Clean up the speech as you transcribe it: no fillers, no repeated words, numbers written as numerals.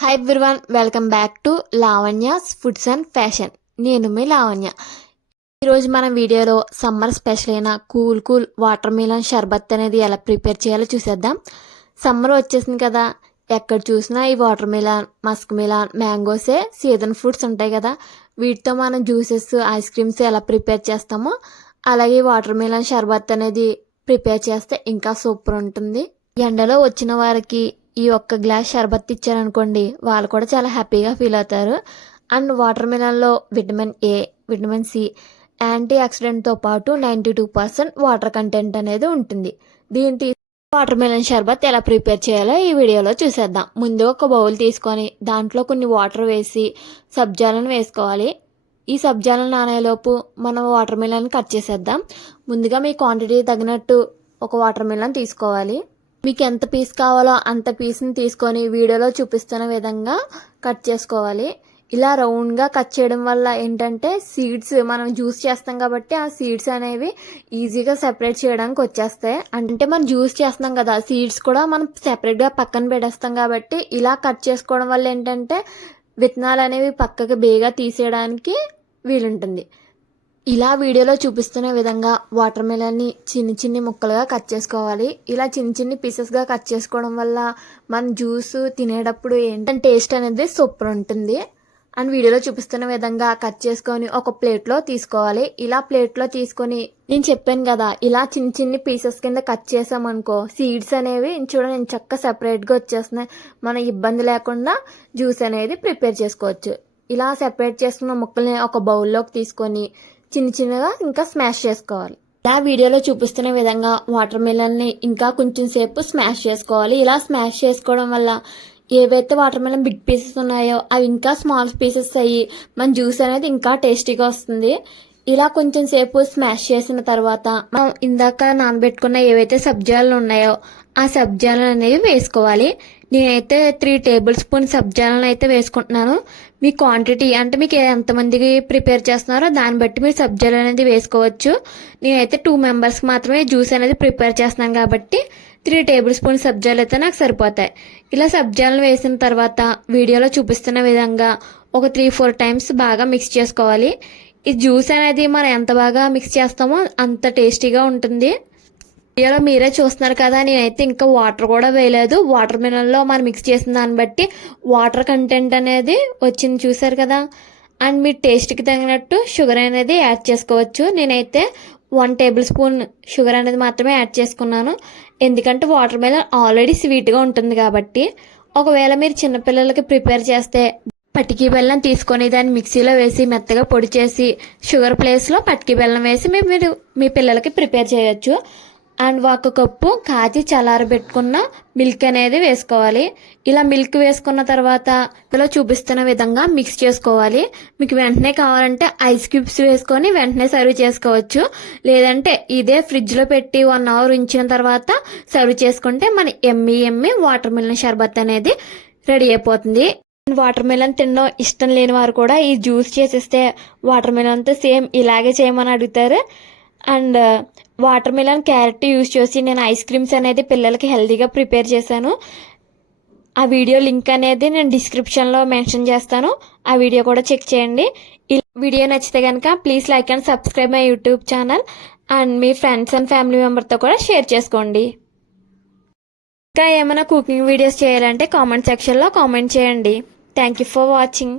Hi everyone, welcome back to Lavanya's foods and fashion. నేను మీ లావణ్య. ఈరోజు మన వీడియోలో సమ్మర్ స్పెషల్ అయిన కూల్ వాటర్ మిలన్ షర్బత్ అనేది ఎలా ప్రిపేర్ చేయాలో చూసేద్దాం. సమ్మర్ వచ్చేసింది కదా, ఎక్కడ చూసినా ఈ water melon, Musk melon, mangoes season fruits ఉంటాయి కదా. వీటితో మనం జ్యూసెస్, ఐస్ క్రీమ్స్ ఎలా ప్రిపేర్ చేస్తామో అలాగే వాటర్ మిలన్ షర్బత్ అనేది ప్రిపేర్ చేస్తే ఇంకా సూపర్ ఉంటుంది. ఎండలో వచ్చిన వారికి ఈ ఒక్క గ్లాస్ షర్బత్ ఇచ్చారనుకోండి, వాళ్ళు కూడా చాలా హ్యాపీగా ఫీల్ అవుతారు. అండ్ వాటర్ మిలన్లో విటమిన్ ఏ, విటమిన్ సి, యాంటీ ఆక్సిడెంట్తో పాటు 92% వాటర్ కంటెంట్ అనేది ఉంటుంది. దీంతో వాటర్ మిలన్ షర్బత్ ఎలా ప్రిపేర్ చేయాలో ఈ వీడియోలో చూసేద్దాం. ముందు ఒక బౌల్ తీసుకొని దాంట్లో కొన్ని వాటర్ వేసి సబ్జాలను వేసుకోవాలి. ఈ సబ్జాలను నానేలోపు మనం వాటర్ మిలన్ కట్ చేసేద్దాం. ముందుగా మీ క్వాంటిటీ తగినట్టు ఒక వాటర్ మిలన్ తీసుకోవాలి. మీకు ఎంత పీస్ కావాలో అంత పీస్ని తీసుకొని వీడియోలో చూపిస్తున్న విధంగా కట్ చేసుకోవాలి. ఇలా రౌండ్గా కట్ చేయడం వల్ల ఏంటంటే సీడ్స్, మనం జ్యూస్ చేస్తాం కాబట్టి ఆ సీడ్స్ అనేవి ఈజీగా సెపరేట్ చేయడానికి వచ్చేస్తాయి. అంటే మనం జ్యూస్ చేస్తున్నాం కదా, సీడ్స్ కూడా మనం సెపరేట్గా పక్కన పెట్టేస్తాం కాబట్టి ఇలా కట్ చేసుకోవడం వల్ల ఏంటంటే విత్తనాలు అనేవి పక్కకి బేగా తీసేయడానికి వీలుంటుంది. ఇలా వీడియోలో చూపిస్తున్న విధంగా వాటర్ మిలన్ని చిన్ని ముక్కలుగా కట్ చేసుకోవాలి. ఇలా చిన్ని పీసెస్గా కట్ చేసుకోవడం వల్ల మన జ్యూస్ తినేటప్పుడు ఏంటంటే టేస్ట్ అనేది సూపర్ ఉంటుంది. అండ్ వీడియోలో చూపిస్తున్న విధంగా కట్ చేసుకొని ఒక ప్లేట్లో తీసుకోవాలి. ఇలా ప్లేట్లో తీసుకొని నేను చెప్పాను కదా, ఇలా చిన్ని పీసెస్ కింద కట్ చేసామనుకో సీడ్స్ అనేవి చూడండి చక్కగా సెపరేట్గా వచ్చేస్తున్నాయి. మన ఇబ్బంది లేకుండా జ్యూస్ అనేది ప్రిపేర్ చేసుకోవచ్చు. ఇలా సెపరేట్ చేసుకున్న ముక్కల్ని ఒక బౌల్లోకి తీసుకొని చిన్నగా ఇంకా స్మాష్ చేసుకోవాలి. ఇలా వీడియోలో చూపిస్తున్న విధంగా వాటర్ మిలన్ని ఇంకా కొంచెం సేపు స్మాష్ చేసుకోవాలి. ఇలా స్మాష్ చేసుకోవడం వల్ల ఏవైతే వాటర్ మిలన్ బిగ్ పీసెస్ ఉన్నాయో అవి ఇంకా స్మాల్ పీసెస్ అయ్యి మన జ్యూస్ అనేది ఇంకా టేస్టీగా వస్తుంది. ఇలా కొంచెం సేపు స్మాష్ చేసిన తర్వాత మనం ఇందాక నానబెట్టుకున్న ఏవైతే సబ్జాలు ఉన్నాయో ఆ సబ్జాలను అనేవి వేసుకోవాలి. నేనైతే 3 టేబుల్ స్పూన్ సబ్జాలను అయితే వేసుకుంటున్నాను. మీ క్వాంటిటీ అంటే మీకు ఎంతమందికి ప్రిపేర్ చేస్తున్నారో దాన్ని బట్టి మీరు సబ్జాలు అనేది వేసుకోవచ్చు. నేనైతే 2 మెంబర్స్కి మాత్రమే జ్యూస్ అనేది ప్రిపేర్ చేస్తున్నాను కాబట్టి 3 టేబుల్ స్పూన్ సబ్జాలు అయితే నాకు సరిపోతాయి. ఇలా సబ్జాలను వేసిన తర్వాత వీడియోలో చూపిస్తున్న విధంగా ఒక 3-4 టైమ్స్ బాగా మిక్స్ చేసుకోవాలి. ఈ జ్యూస్ అనేది మనం ఎంత బాగా మిక్స్ చేస్తామో అంత టేస్టీగా ఉంటుంది. వీడియోలో మీరే చూస్తున్నారు కదా, నేనైతే ఇంకా వాటర్ కూడా వేయలేదు. వాటర్ మిలన్లో మనం మిక్స్ చేసిన దాన్ని బట్టి వాటర్ కంటెంట్ అనేది వచ్చింది, చూసారు కదా. అండ్ మీ టేస్ట్కి తగినట్టు షుగర్ అనేది యాడ్ చేసుకోవచ్చు. నేనైతే 1 టేబుల్ స్పూన్ షుగర్ అనేది మాత్రమే యాడ్ చేసుకున్నాను. ఎందుకంటే వాటర్ మిలన్ ఆల్రెడీ స్వీట్గా ఉంటుంది కాబట్టి. ఒకవేళ మీరు చిన్నపిల్లలకి ప్రిపేర్ చేస్తే పటికీ బెల్లం తీసుకొని దాన్ని మిక్సీలో వేసి మెత్తగా పొడి చేసి షుగర్ ప్లేస్లో పటికీ బెల్లం వేసి మీరు మీ పిల్లలకి ప్రిపేర్ చేయొచ్చు. అండ్ 1 కప్పు కాచి చల్లారబెట్టుకున్న మిల్క్ అనేది వేసుకోవాలి. ఇలా మిల్క్ వేసుకున్న తర్వాత ఇందులో చూపిస్తున్న విధంగా మిక్స్ చేసుకోవాలి. మీకు వెంటనే కావాలంటే ఐస్ క్యూబ్స్ వేసుకొని వెంటనే సర్వ్ చేసుకోవచ్చు. లేదంటే ఇదే ఫ్రిడ్జ్లో పెట్టి 1 అవర్ ఉంచిన తర్వాత సర్వ్ చేసుకుంటే మన ఎమ్మి వాటర్ మిలన్ షర్బత్ అనేది రెడీ అయిపోతుంది. వాటర్ మిలన్ తినడం ఇష్టం లేని వారు కూడా ఈ జ్యూస్ చేసేస్తే వాటర్ మిలన్తో సేమ్ ఇలాగే చేయమని అడుగుతారు. And water melon, carrot use చేసి నేను ఐస్ క్రీమ్స్ అనేది పిల్లలకి హెల్తీగా ప్రిపేర్ చేశాను. ఆ వీడియో లింక్ అనేది నేను డిస్క్రిప్షన్లో మెన్షన్ చేస్తాను. ఆ వీడియో కూడా చెక్ చేయండి. ఈ వీడియో నచ్చితే కనుక please like and subscribe my YouTube channel. And మీ ఫ్రెండ్స్ అండ్ ఫ్యామిలీ మెంబర్తో కూడా షేర్ చేసుకోండి. ఇంకా ఏమైనా కుకింగ్ వీడియోస్ చేయాలంటే కామెంట్ సెక్షన్లో కామెంట్ చేయండి. Thank you for watching.